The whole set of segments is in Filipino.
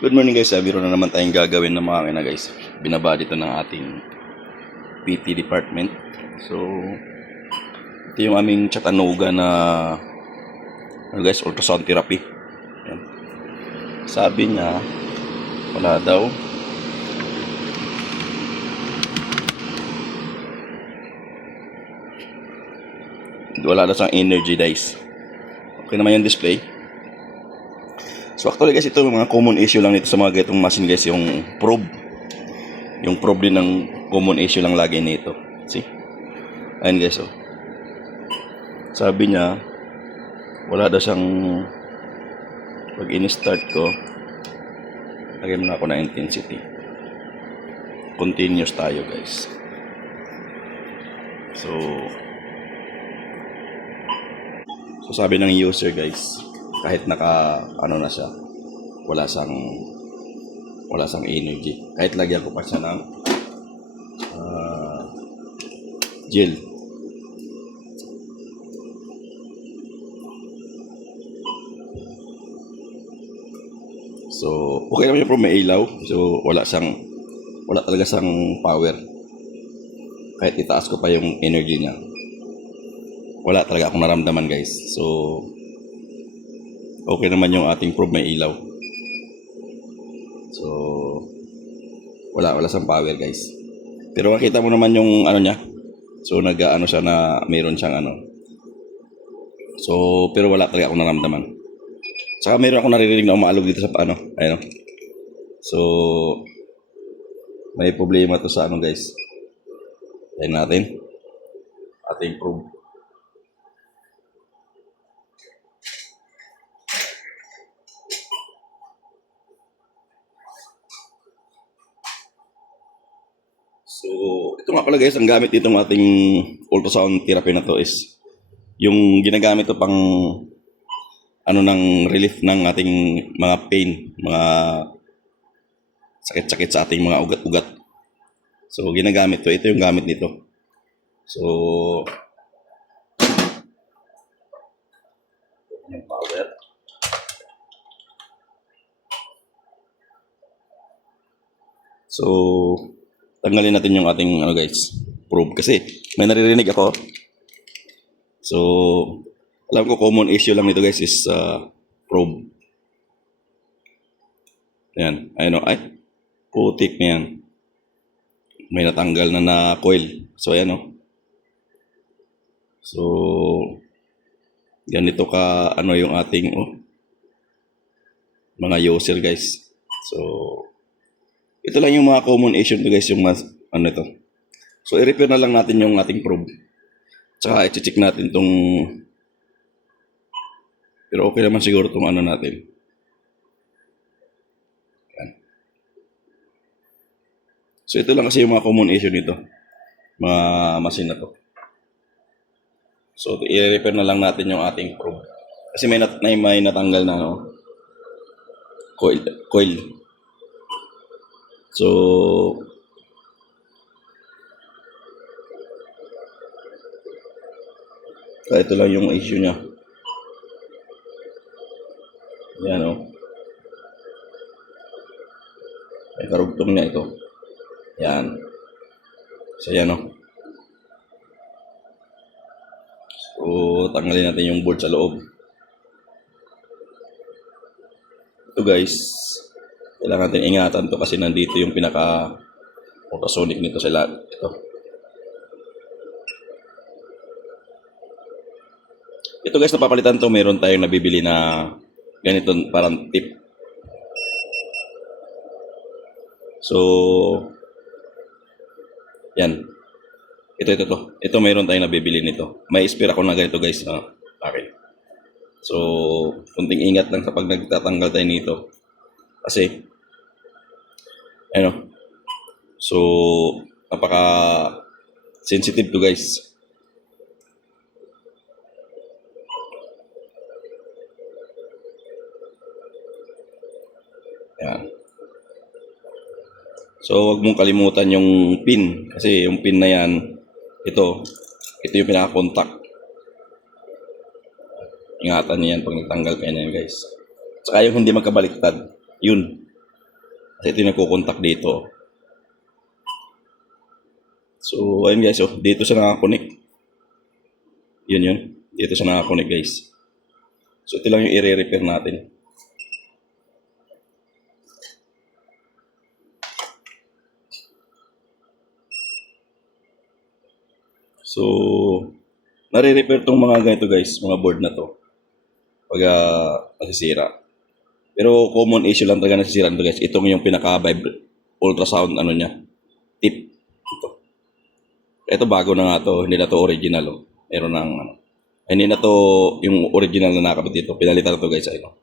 Good morning guys, biro na naman tayong gagawin ng mga kina guys. Binaba dito ng ating PT department. So, ito yung aming Chattanooga na guys, ultrasound therapy. Yan. Sabi niya, wala daw. Wala daw siyang energy guys. Okay naman yung display. So actually guys, ito yung mga common issue lang nito sa mga ganitong machine guys, yung probe. Yung probe din ng common issue lang lagi nito. See? Ayun guys, oh. Sabi niya, wala daw siyang, pag in-start ko, lagyan muna ako na intensity. Continuous tayo guys. So sabi ng user guys, kahit naka ano na siya, wala siyang energy. Kahit lagyan ko pa siya ng gel. So okay naman yung pro, may ilaw. So wala talaga siyang power. Kahit itaas ko pa yung energy niya, wala talaga akong naramdaman guys. So okay naman yung ating probe, may ilaw. So wala siyang power guys. Pero makita mo naman yung ano niya. So nag-ano siya na mayroon siyang ano. So pero wala talaga akong naramdaman. Saka mayroon akong naririnig na umaalog dito sa ano. Ayun. So may problema to sa ano guys. Tayin natin ating probe. So, ito nga pala guys, ang gamit ditong ating ultrasound therapy na to is yung ginagamit to pang ano ng relief ng ating mga pain, mga sakit-sakit sa ating mga ugat-ugat. So, ginagamit to. Ito yung gamit nito. So, yung power. So, tanggalin natin yung ating ano guys, probe kasi may naririnig ako. So alam ko common issue lang nito guys is probe. Ayan, ayun o, ay putik na yan, may natanggal na coil. So ayan o. So ganito ka ano yung ating mga user guys. So ito lang yung mga common issue to guys, yung ano ito. So i-repair na lang natin yung ating probe. Tsaka i-check natin tong, pero okay naman siguro tong ano natin. Yan. So ito lang kasi yung mga common issue nito, mga machine na to. So i-repair na lang natin yung ating probe. Kasi may natanggal na coil. So ito lang yung issue niya. Yan o. May karugtong niya ito. Yan. So yan o. So tanggalin natin yung board sa loob. Ito guys, kailangan natin ingatan to kasi nandito yung pinaka ultrasonic nito sa lab. Ito guys, napapalitan to. Meron tayong nabibili na ganito, parang tip. So yan. Ito meron tayong nabibili nito. May spare ako na ganito guys. Okay. So kunting ingat lang kapag nagtatanggal tayo nito. Kasi ano. So napaka sensitive to guys. Yan. So wag mong kalimutan yung pin, kasi yung pin na yan, ito yung pinaka-contact. Ingatan niyo yan pag nagtanggal kayo na yan guys. Saka yung hindi magkabaliktad, yun Kasi ito yung nagkukontak dito. So, ayun guys, oh, dito siya nakakonect. Yun. Dito siya nakakonect guys. So, ito lang yung i-repair natin. So, nare-repair tong mga ganito guys, mga board na to. Pag nasisira. Pero common issue lang talaga nasisira nito guys. Itong yung pinaka-vibrate ultrasound ano niya. Tip. Ito. Ito bago na nga to. Hindi na to original. Oh. Meron ng ano. Hindi na to yung original na nakabit dito. Pinalitan na to guys. Ayun.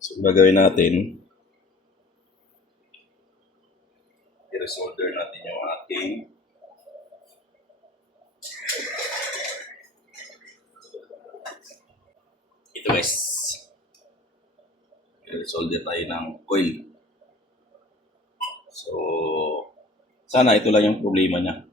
So, gagawin natin. I-resolder natin yung ating ito guys. I-resolder tayo ng coil. So, sana ito lang yung problema niya.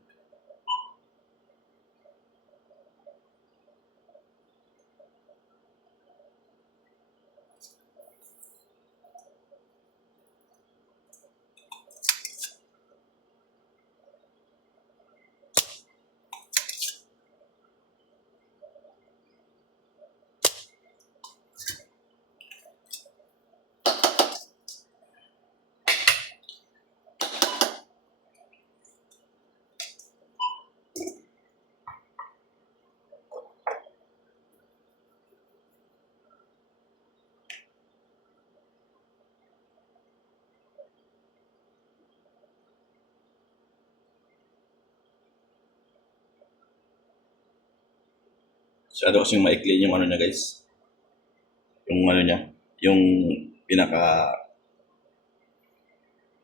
Masyado kasing maikli yung ano niya guys. Yung ano niya. Yung pinaka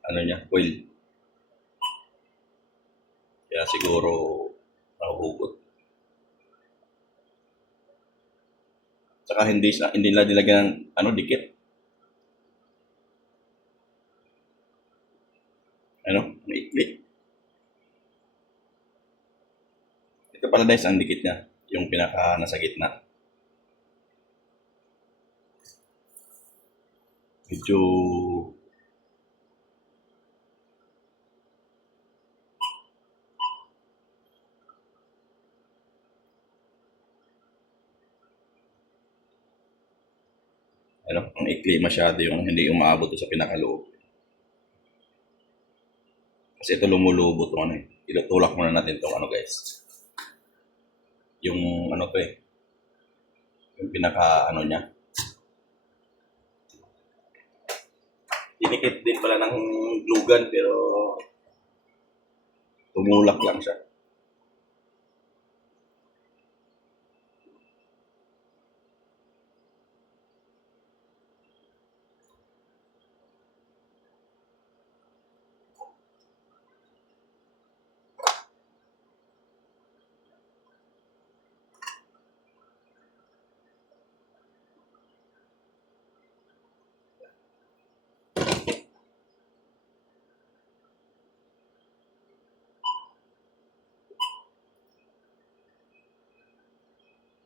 ano niya, coil. Kaya siguro nahuhugot. Saka hindi nila nilagyan ng ano, dikit. Ano, maikli. Ito pala guys, ang dikit niya. Yung pinaka nasa gitna. Medyo ano, ang ikli masyado yung hindi umaabot sa pinakaloob. Kasi ito lumulubot yung ano eh. Ilutulak muna natin itong ano guys. Yung ano to eh. Yung pinaka ano niya. Dinikit din pala ng glugan pero tumulak lang siya.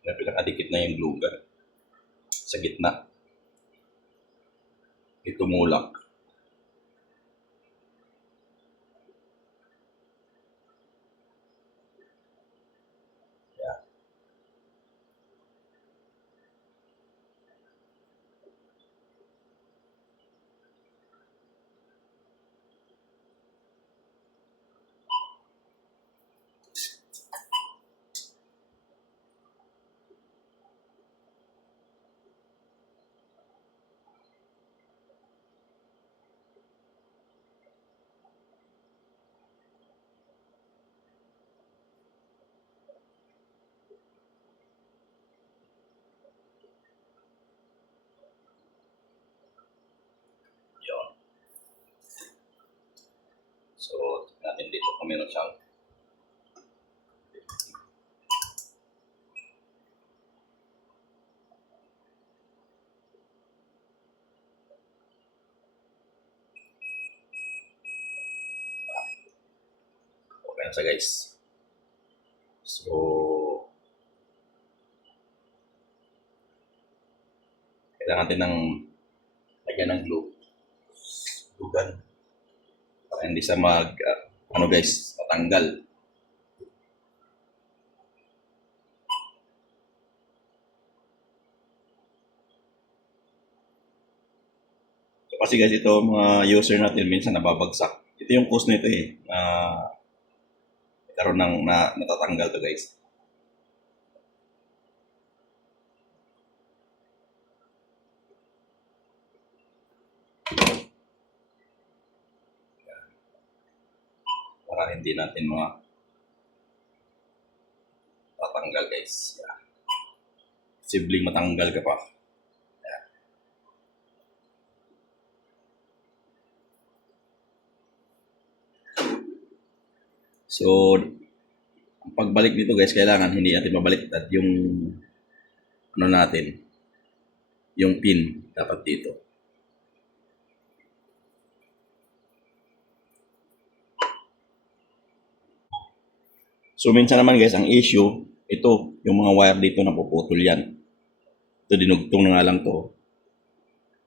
Kaya pinakadikit na yung glugan sa gitna. Ito mulak. Yeah. Yun. So, natin dito kung meron siyang okay na siya guys. So, Kailangan natin ng lagyan ng glue. Dugan. Para hindi siya ano guys, matanggal. So, kasi guys, ito mga user natin minsan nababagsak. Ito yung cause nito eh. Karoon ng natatanggal to guys. Para hindi natin tatanggal guys. Yeah. Sibling matanggal ka pa. Yeah. So, ang pagbalik dito guys, kailangan hindi natin mabaliktad yung ano natin, yung pin dapat dito. So, minsan naman guys, ang issue, ito, yung mga wire dito napuputol yan. Ito, dinugtong na nga lang to.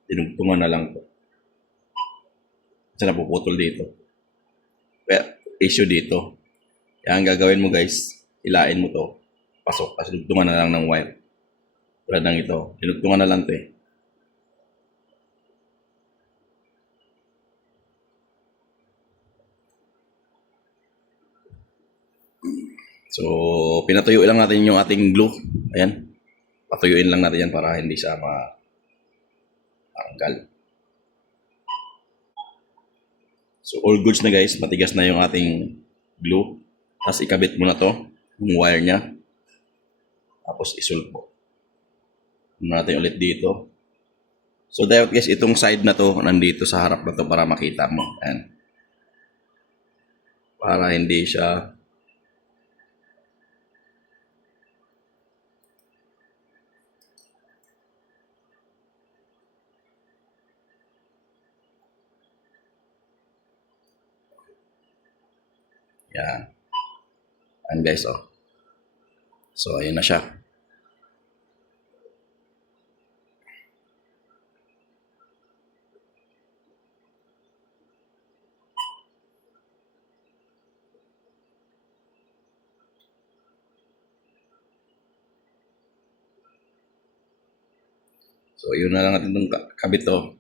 Dinugtungan na lang to. Kasi napuputol dito. Kaya, issue dito. Kaya ang gagawin mo guys, ilain mo to. Pasok. Kasi dinugtungan na lang ng wire. Tulad ng ito. Dinugtungan na lang to eh. So, pinatuyo lang natin yung ating glue. Ayan. Patuyuin lang natin yan para hindi siya matanggal. So, all goods na guys. Matigas na yung ating glue. Tapos ikabit mo na to. Yung wire niya. Tapos isulpo. Natin ulit dito. So, dapat guys, itong side na to, nandito sa harap na to para makita mo. Ayan. Para hindi siya yan. Ayan guys, oh. So, ayun na siya. So, yun na lang natin itong kabit to.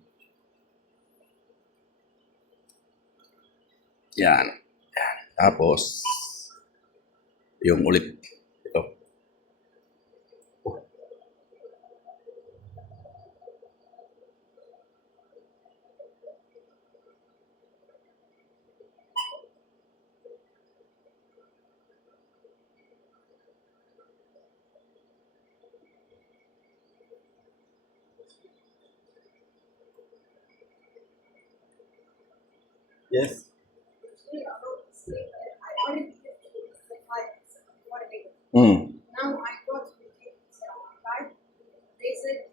Yan. Yan. Tapos, yung ulit. Ito. Oh. Yes. Mm. Now I got to they said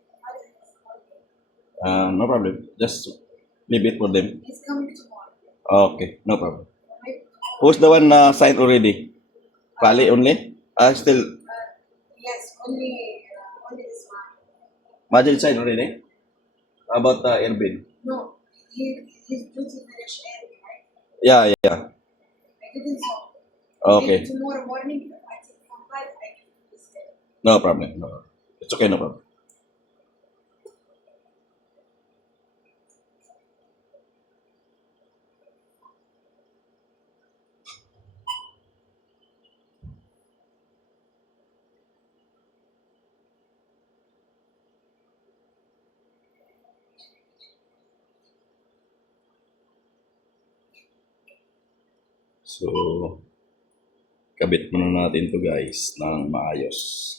No problem. Just leave it for them. he's coming tomorrow. Okay, no problem. Who's the one signed already? Pali only? Still, Yes, only this one. Majid signed already? How about Ervin? No, his duty finished early, right? Yeah. I didn't saw. Okay. Maybe tomorrow morning, I take from 5, I can do this day. No problem. No. It's okay, no problem. So, kabit muna natin to guys ng maayos.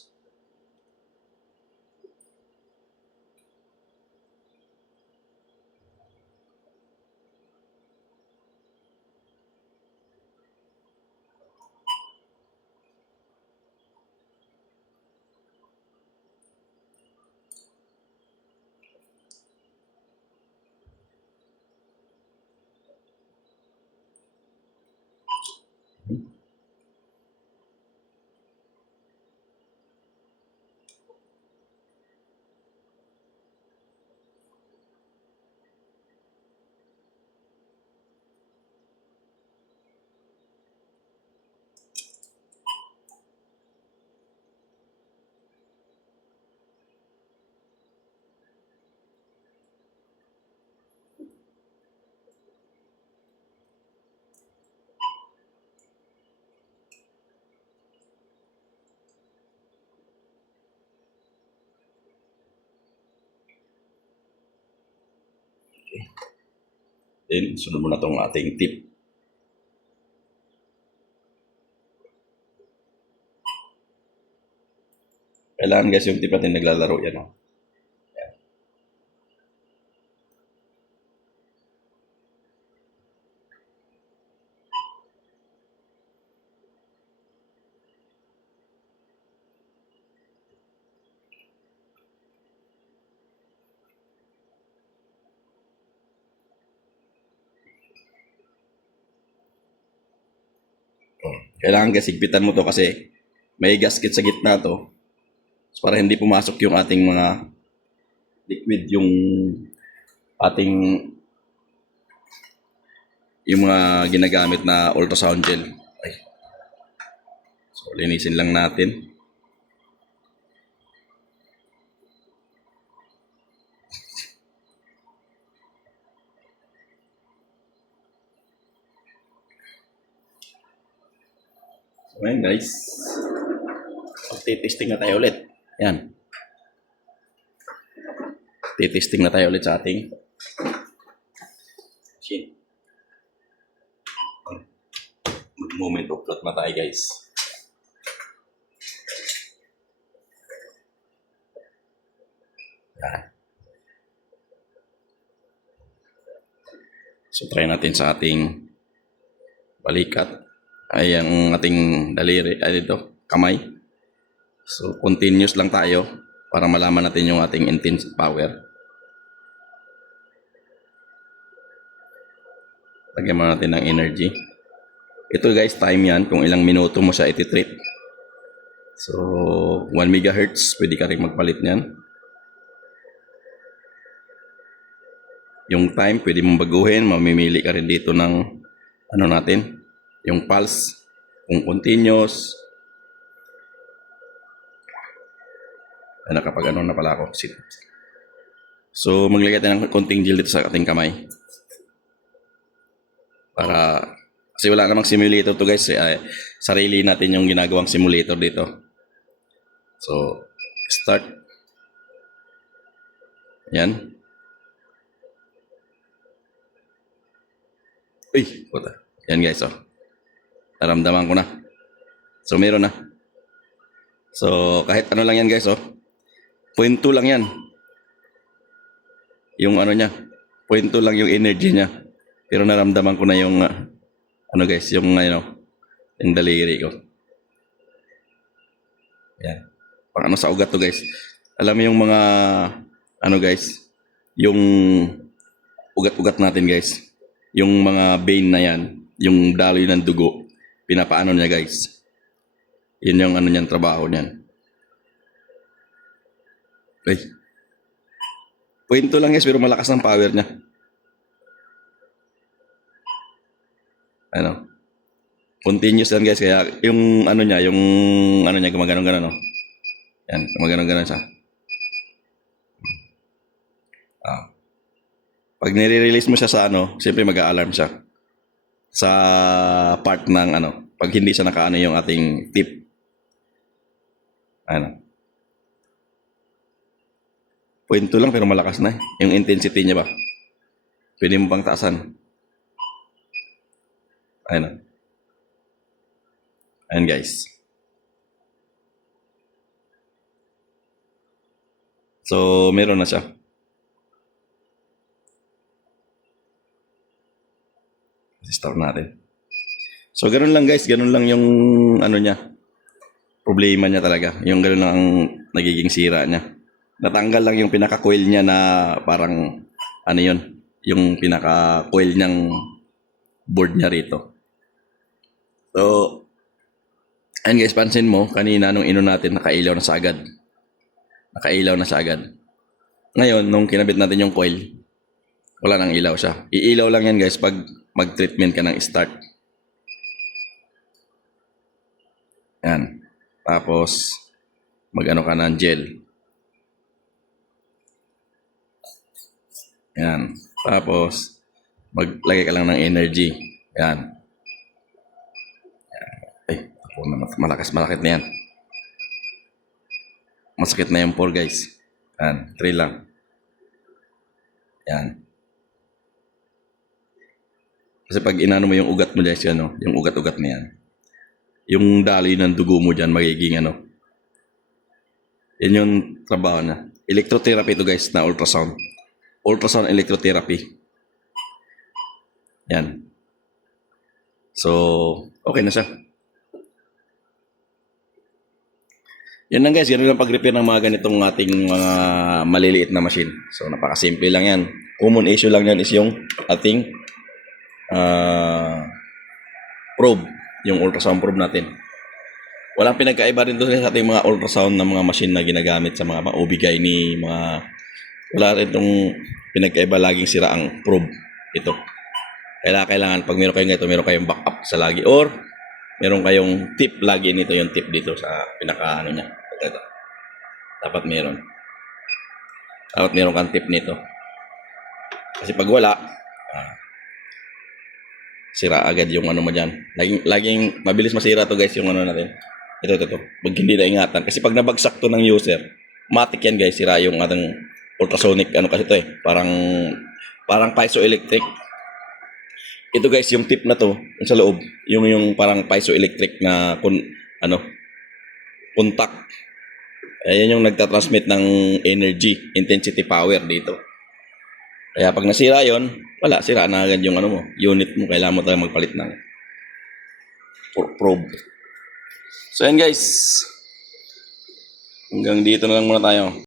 Then, sunod mo na itong ating tip. Kailangan guys yung tip natin naglalaro yan. Oh. Kailangan guys, higpitan mo to kasi may gasket sa gitna to. So, para hindi pumasok yung ating mga liquid, yung ating yung mga ginagamit na ultrasound gel. Ay. So, linisin lang natin. So, ayan guys. Testing na tayo ulit. Yan. Testing na tayo ulit sa ating machine. Moment of truth na tayo guys. Yan. So try natin sa ating balikat. Ay ang ating daliri. Ay dito, kamay. So continuous lang tayo para malaman natin yung ating intense power. Lagyan mo natin ng energy. Ito guys, time yan kung ilang minuto mo siya ititrip. So 1 MHz, pwede ka rin magpalit niyan. Yung time, pwede mong baguhin. Mamimili ka rin dito ng ano natin, yung pulse, kung continuous. Ay, nakapag ano na pala ako. So maglagay tayo ng konting gel dito sa ating kamay. Para, kasi wala namang simulator to guys. Sarili natin yung ginagawang simulator dito. So, start. Yan. Uy, puta. Yan guys, oh. Naramdaman ko na. So, meron na. So, kahit ano lang yan guys, oh. 0.2 lang yan. Yung ano niya. 0.2 lang yung energy niya. Pero naramdaman ko na yung, ano guys, yung, yung daliri ko. Yan. Pang ano sa ugat to guys. Alam mo yung mga, ano guys, yung ugat-ugat natin guys. Yung mga vein na yan, yung daloy ng dugo, pinapaano niya guys. Yun yung ano niyan, trabaho niyan. Okay. 0.2 lang guys, pero malakas ng power niya. Ano? Continuous yan guys, kaya yung ano niya, gumagano-gano, no? Yan, gumagano-gano siya. Pag nire-release mo siya sa ano, siyempre mag-a-alarm siya. Sa part ng ano, pag hindi siya nakaano yung ating tip. Ano? 0.2 lang pero malakas na eh. Yung intensity niya ba? Pwede mo pang taasan. Ayan. Ayan guys. So, meron na siya. Start natin. So, ganun lang guys. Ganun lang yung ano niya. Problema niya talaga. Yung ganun lang ang nagiging sira niya. Natanggal lang yung pinaka-coil niya na parang ano yun. Yung pinaka-coil niyang board niya rito. So, ayan guys, pansin mo, kanina nung ino natin, nakailaw na sa agad. Nakailaw na sa agad. Ngayon, nung kinabit natin yung coil, wala nang ilaw siya. Iilaw lang yan guys pag mag-treatment ka ng start. Yan. Tapos, mag-ano ka ng gel. Yan. Tapos, maglagay ka lang ng energy. Yan. Ay, ako na malakit na yan. Masakit na yung 4 guys. Yan, 3 lang. Yan. Kasi pag inano mo yung ugat mo guys, yan, no? Yung ugat-ugat na yan. Yung daloy ng dugo mo dyan, magiging ano. Yan yung trabaho na. Electrotherapy to guys, na ultrasound. Ultrasound electrotherapy. Yan. So, okay na siya. Yan lang guys, ganun lang pag-repair ng mga ganitong ating mga maliliit na machine. So, napakasimple lang yan. Common issue lang yan is yung ating probe, yung ultrasound probe natin. Walang pinagkaiba rin doon sa ating mga ultrasound na mga machine na ginagamit sa mga OB-GYN, wala rin itong pinagkaiba, laging sira ang probe. Ito. Kailangan pag meron kayong ito, meron kayong backup sa lagi, or meron kayong tip lagi nito, yung tip dito sa pinaka ano niya. Ito. Dapat meron kang tip nito. Kasi pag wala, sira agad yung ano mo dyan. Laging mabilis masira to guys yung ano natin. Ito. Pag hindi na ingatan. Kasi pag nabagsak to ng user, matik yan guys, sira yung ating ultrasonic, ano kasi to eh. Parang piezoelectric. Ito guys, yung tip na to, yung sa loob, yung parang piezoelectric na contact. Ayan yung nagtatransmit ng energy, intensity power dito. Kaya pag nasira yon, wala, sira na agad yung ano mo, unit mo, kailangan mo talagang magpalit ng probe. So yan guys, hanggang dito na lang muna tayo.